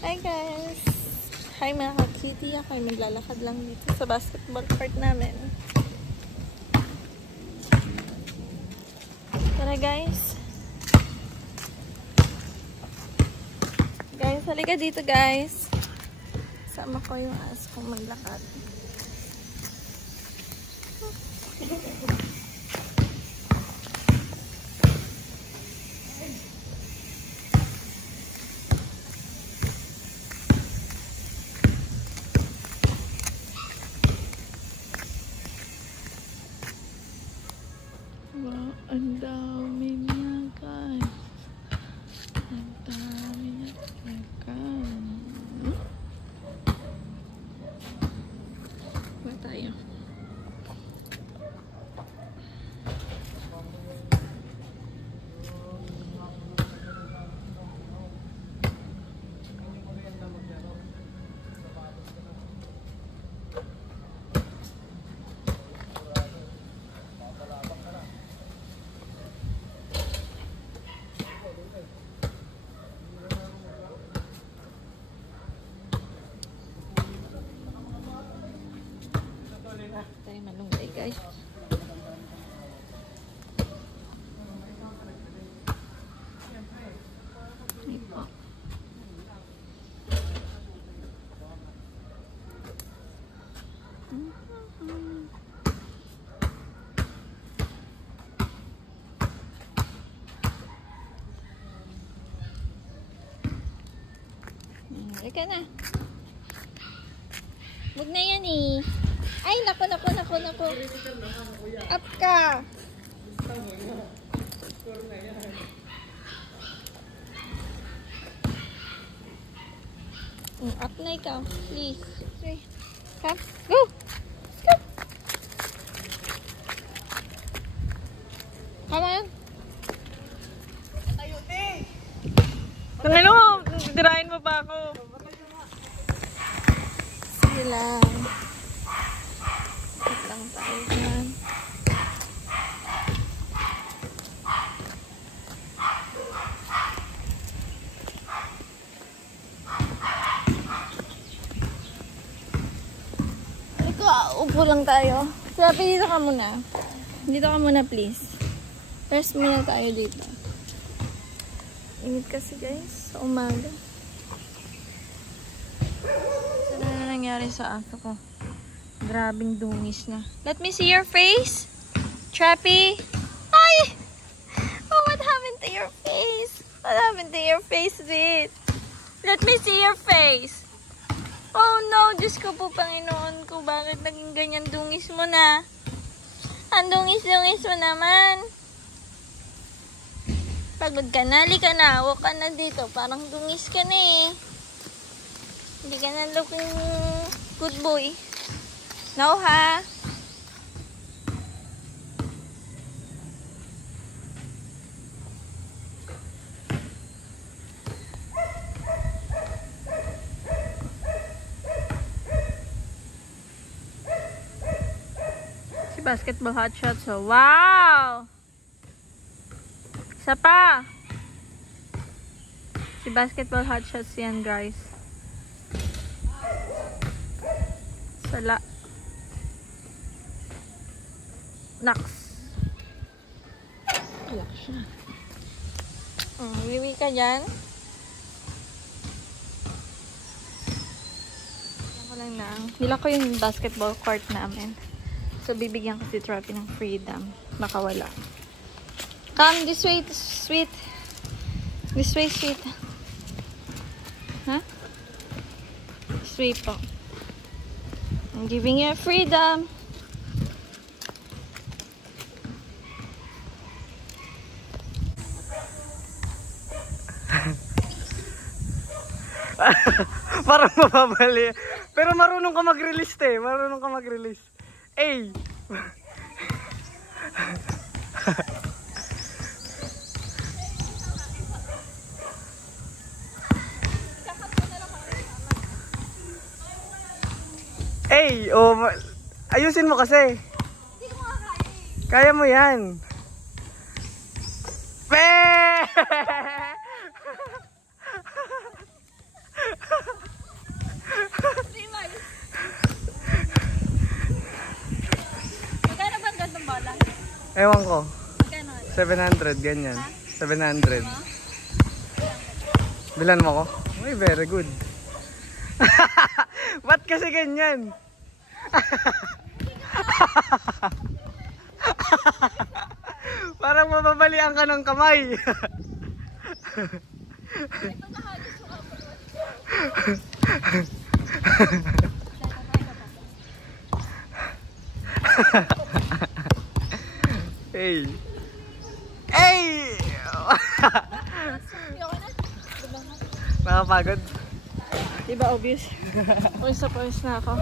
Hi guys! Hi mga ka-kitty! Ako ay maglalakad lang dito sa basketball court namin. Tara guys! Guys, halika dito guys! Sama ko yung aso kong maglakad. Wow, ang dami niya guys. Ang dami niya talaga. Ba tayo? Tayo malunggay guys. Ito. Ika na. Huwag na yan eh. Ay, naku. Up ka. Up na ikaw. Please. Come. Go. Go. Come on. Ano? Dirahin mo pa ako. Sige lang. Wait lang tayo dyan. Upo lang tayo. Sabi, dito ka muna. Dito ka muna, please. Rest muna tayo dito. Init kasi, guys. Sa umaga. Ano na nangyari sa aso ko? Grabing dungis na. Let me see your face. Trappy. Ay! Oh, what happened to your face? What happened to your face, Zit? Let me see your face. Oh no, Diyos ko po, Panginoon ko, bakit naging ganyan dungis mo na? Ang dungis-dungis mo naman. Pagod ka na, halika na, huwag ka na dito, parang dungis ka na eh. Hindi ka na looking good boy. No ha? Basketball hot shots. So, wow! Isa pa! Si basketball hot shots yan, guys. Sala. Naks. Alak siya. Wiwi ka dyan. Nila ko yung basketball court namin. So, bibigyan ko si Trappy ng freedom. Baka wala. Come this way, sweet. This way, sweet. Huh? This way po. I'm giving you freedom. Parang mababali. Pero marunong ka mag-release eh. Marunong ka mag-release. Ay! Ay! Oh, ayusin mo kasi. Kaya mo yan. Pe! Ewan ko. Magkano? 700, ganyan. 700. Bilan mo ko? Uy, very good. Ba't kasi ganyan? Parang mababalian ka ng kamay. Hey. Hey! Nakapagod? Diba obvious? Pawis na ako.